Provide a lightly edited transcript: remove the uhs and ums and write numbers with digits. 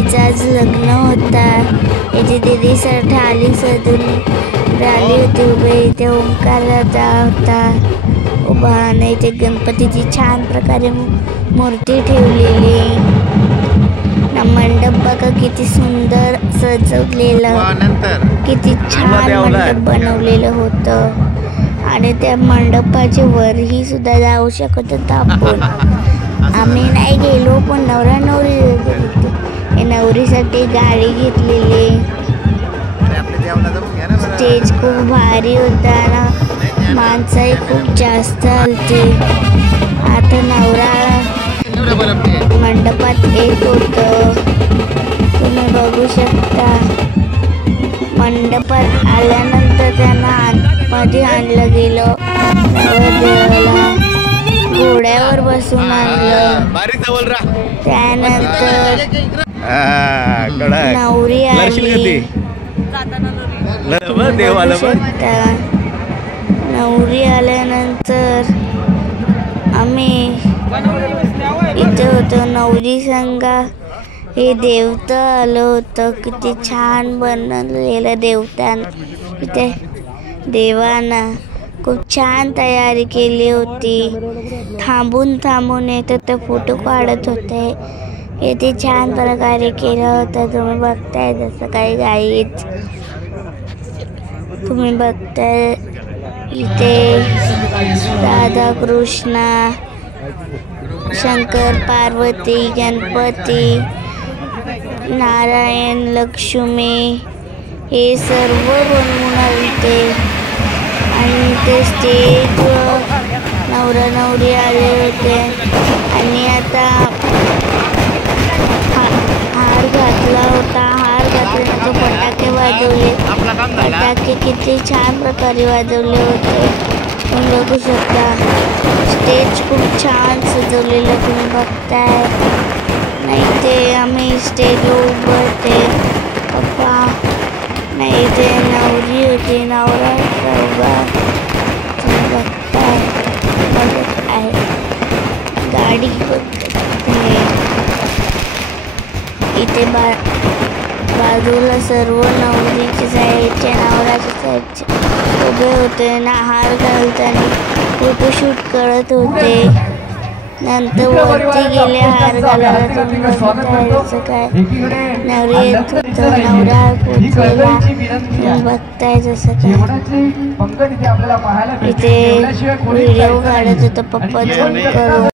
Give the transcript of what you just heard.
मम्मीचं आज लग्न होता. इथे दीदी थाली सजून राहिली होती उभे. इथे ओंकार दादा होता उभा आणि इथे गणपतीची छान प्रकारे मूर्ती ठेवलेली. मंडप बघा किती सुंदर सजवलेलं, किती छान मंडप बनवलेलं होतं. आणि त्या मंडपाच्या वरही सुद्धा जाऊ शकत होतो आपण. आम्ही नाही गेलो पण नवरा नवरी गेली. नवरीसाठी गाडी घेतलेली. स्टेज खूप भारी होता ना, माणसंही खूप जास्त आलती. आता नवरा मंडपात येत होतं, तुम्ही बघू शकता. मंडपात आल्यानंतर त्यांना आतमध्ये आणलं गेलं. नवरदेवाला घोड्यावर बसून आणलं. त्यानंतर नवरी आली. नवरी आल्यानंतर आम्ही इथे होतो. नवरी संघा हे देवता आलं होतं. किती छान बनवलेलं देवता. इथे देवानं खूप छान तयारी केली होती. थांबून येत होते, फोटो काढत होते. इथे छान प्रकारे केलं होतं. तुम्ही बघताय जसं काही गाईत तुम्ही बघताय. इथे राधा कृष्णा, शंकर पार्वती, गणपती, नारायण, लक्ष्मी हे सर्व बनवून आले. आणि ते स्टेजवर नवरा नवरी आले होते. आणि आता हार घातला होता. हार घातल्यानंतर फटाके वाजवले. फटाके किती छान प्रकारे वाजवले होते तुम्ही बघू शकता. स्टेज खूप छान सजवलेलं तुम्ही बघताय. नाही ते आम्ही स्टेजवर उभं होते. पप्पा नाही ते नवरी होती, नवरा उभा तुम्ही बघताय. बघत आहे गाडी बघते. इथे बाजूला सर्व नवरीच्या साईडचे नवराच्या साईडचे उभे होते ना, हार घालताना फोटोशूट करत होते. नंतर वरती गेले हार घालायला. तुम्ही बघताय काय नवरी येत होतं, नवरा पोचलेला तुम्ही बघताय जसं काय. इथे व्हिडिओ काढत होतं पप्पा झूम करून.